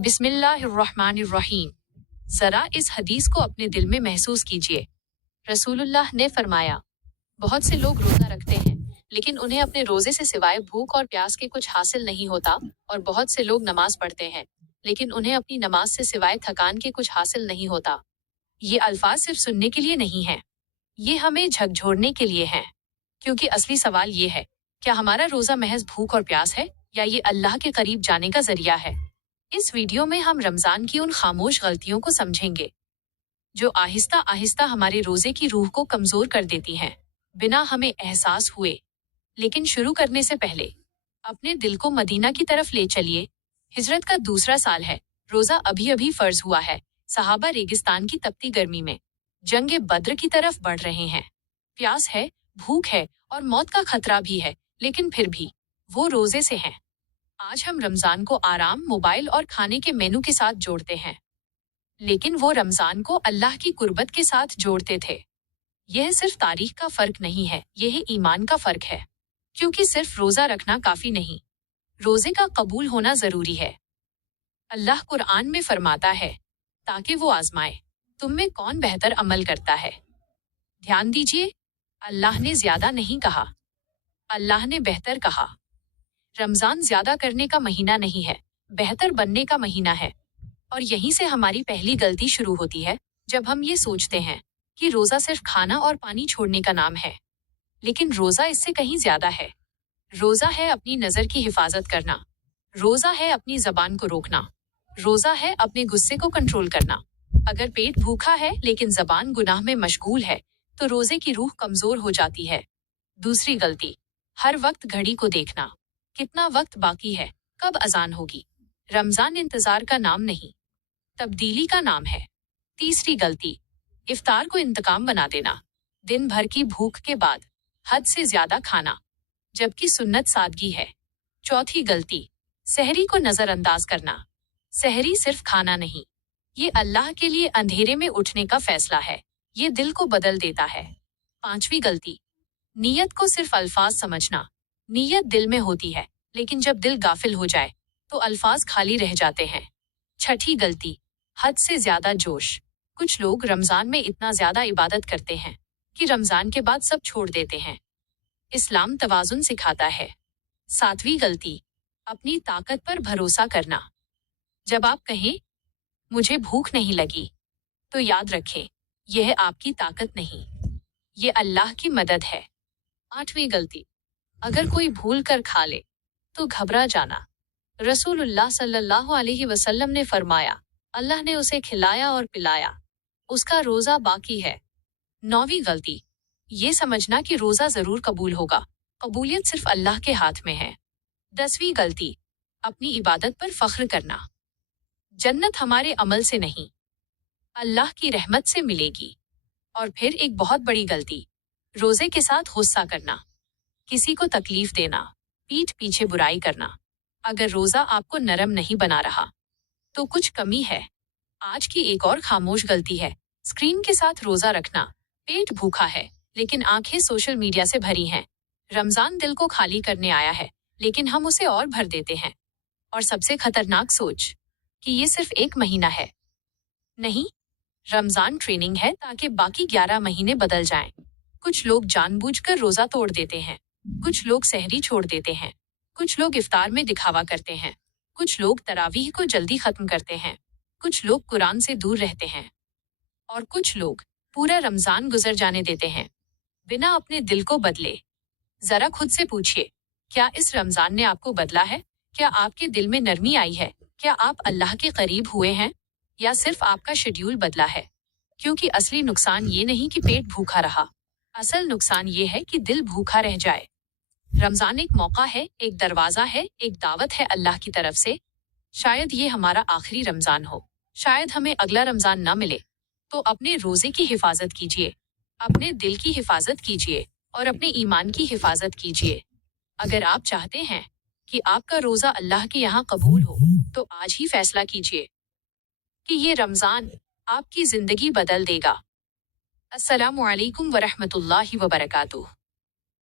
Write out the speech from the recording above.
बिस्मिल्लाहिर्रहमानिर्रहीम। जरा इस हदीस को अपने दिल में महसूस कीजिए। रसूलुल्लाह ने फरमाया, बहुत से लोग रोजा रखते हैं लेकिन उन्हें अपने रोजे से सिवाय भूख और प्यास के कुछ हासिल नहीं होता, और बहुत से लोग नमाज पढ़ते हैं लेकिन उन्हें अपनी नमाज से सिवाय थकान के कुछ हासिल नहीं होता। ये अल्फाज सिर्फ सुनने के लिए नहीं हैं, ये हमें झकझोरने के लिए हैं, क्योंकि असली सवाल ये है, क्या हमारा रोजा महज भूख और प्यास है या ये अल्लाह के करीब जाने का जरिया है। इस वीडियो में हम रमजान की उन खामोश गलतियों को समझेंगे जो आहिस्ता आहिस्ता हमारे रोजे की रूह को कमजोर कर देती हैं, बिना हमें एहसास हुए। लेकिन शुरू करने से पहले अपने दिल को मदीना की तरफ ले चलिए। हिजरत का दूसरा साल है, रोजा अभी अभी फर्ज हुआ है। सहाबा रेगिस्तान की तपती गर्मी में जंगे बद्र की तरफ बढ़ रहे हैं। प्यास है, भूख है और मौत का खतरा भी है, लेकिन फिर भी वो रोजे से हैं। आज हम रमजान को आराम, मोबाइल और खाने के मेनू के साथ जोड़ते हैं, लेकिन वो रमजान को अल्लाह की कुर्बत के साथ जोड़ते थे। यह सिर्फ तारीख का फर्क नहीं है, यह ईमान का फर्क है, क्योंकि सिर्फ रोजा रखना काफी नहीं, रोजे का कबूल होना जरूरी है। अल्लाह कुरान में फरमाता है, ताकि वो आजमाए तुम में कौन बेहतर अमल करता है। ध्यान दीजिए, अल्लाह ने ज्यादा नहीं कहा, अल्लाह ने बेहतर कहा। रमजान ज्यादा करने का महीना नहीं है, बेहतर बनने का महीना है। और यहीं से हमारी पहली गलती शुरू होती है, जब हम ये सोचते हैं कि रोजा सिर्फ खाना और पानी छोड़ने का नाम है। लेकिन रोजा इससे कहीं ज्यादा है। रोजा है अपनी नजर की हिफाजत करना, रोजा है अपनी जबान को रोकना, रोजा है अपने गुस्से को कंट्रोल करना। अगर पेट भूखा है लेकिन जबान गुनाह में मशगूल है, तो रोजे की रूह कमजोर हो जाती है। दूसरी गलती, हर वक्त घड़ी को देखना, कितना वक्त बाकी है, कब अजान होगी। रमजान इंतजार का नाम नहीं, तब्दीली का नाम है। तीसरी गलती, इफ्तार को इंतकाम बना देना, दिन भर की भूख के बाद हद से ज्यादा खाना, जबकि सुन्नत सादगी है। चौथी गलती, सहरी को नजरअंदाज करना। सहरी सिर्फ खाना नहीं, ये अल्लाह के लिए अंधेरे में उठने का फैसला है, ये दिल को बदल देता है। पांचवी गलती, नीयत को सिर्फ अल्फाज समझना। नीयत दिल में होती है, लेकिन जब दिल गाफिल हो जाए तो अल्फाज खाली रह जाते हैं। छठी गलती, हद से ज्यादा जोश। कुछ लोग रमजान में इतना ज्यादा इबादत करते हैं कि रमजान के बाद सब छोड़ देते हैं। इस्लाम तवाजुन सिखाता है। सातवीं गलती, अपनी ताकत पर भरोसा करना। जब आप कहें मुझे भूख नहीं लगी, तो याद रखें, यह आपकी ताकत नहीं, ये अल्लाह की मदद है। आठवीं गलती, अगर कोई भूल कर खा ले तो घबरा जाना। रसूलुल्लाह सल्लल्लाहु अलैहि वसल्लम ने फरमाया, अल्लाह ने उसे खिलाया और पिलाया, उसका रोजा बाकी है। नौवीं गलती, ये समझना कि रोजा जरूर कबूल होगा, कबूलियत सिर्फ अल्लाह के हाथ में है। 10वीं गलती, अपनी इबादत पर फख्र करना। जन्नत हमारे अमल से नहीं, अल्लाह की रहमत से मिलेगी। और फिर एक बहुत बड़ी गलती, रोजे के साथ गुस्सा करना, किसी को तकलीफ देना, पीठ पीछे बुराई करना। अगर रोजा आपको नरम नहीं बना रहा तो कुछ कमी है। आज की एक और खामोश गलती है, स्क्रीन के साथ रोजा रखना। पेट भूखा है लेकिन आंखें सोशल मीडिया से भरी हैं। रमजान दिल को खाली करने आया है, लेकिन हम उसे और भर देते हैं। और सबसे खतरनाक सोच कि ये सिर्फ एक महीना है। नहीं, रमजान ट्रेनिंग है ताकि बाकी 11 महीने बदल जाएं। कुछ लोग जानबूझकर रोजा तोड़ देते हैं, कुछ लोग सहरी छोड़ देते हैं, कुछ लोग इफ्तार में दिखावा करते हैं, कुछ लोग तरावीह को जल्दी खत्म करते हैं, कुछ लोग कुरान से दूर रहते हैं, और कुछ लोग पूरा रमजान गुजर जाने देते हैं बिना अपने दिल को बदले। जरा खुद से पूछिए, क्या इस रमजान ने आपको बदला है? क्या आपके दिल में नरमी आई है? क्या आप अल्लाह के करीब हुए हैं, या सिर्फ आपका शेड्यूल बदला है? क्योंकि असली नुकसान ये नहीं कि पेट भूखा रहा, असल नुकसान ये है कि दिल भूखा रह जाए। रमजान एक मौका है, एक दरवाजा है, एक दावत है अल्लाह की तरफ से। शायद ये हमारा आखिरी रमजान हो, शायद हमें अगला रमजान न मिले। तो अपने रोजे की हिफाजत कीजिए, अपने दिल की हिफाजत कीजिए और अपने ईमान की हिफाजत कीजिए। अगर आप चाहते हैं कि आपका रोजा अल्लाह के यहाँ कबूल हो, तो आज ही फैसला कीजिए कि ये रमजान आपकी जिंदगी बदल देगा। अस्सलामु अलैकुम वरहमतुल्लाहि वबरकातुहू।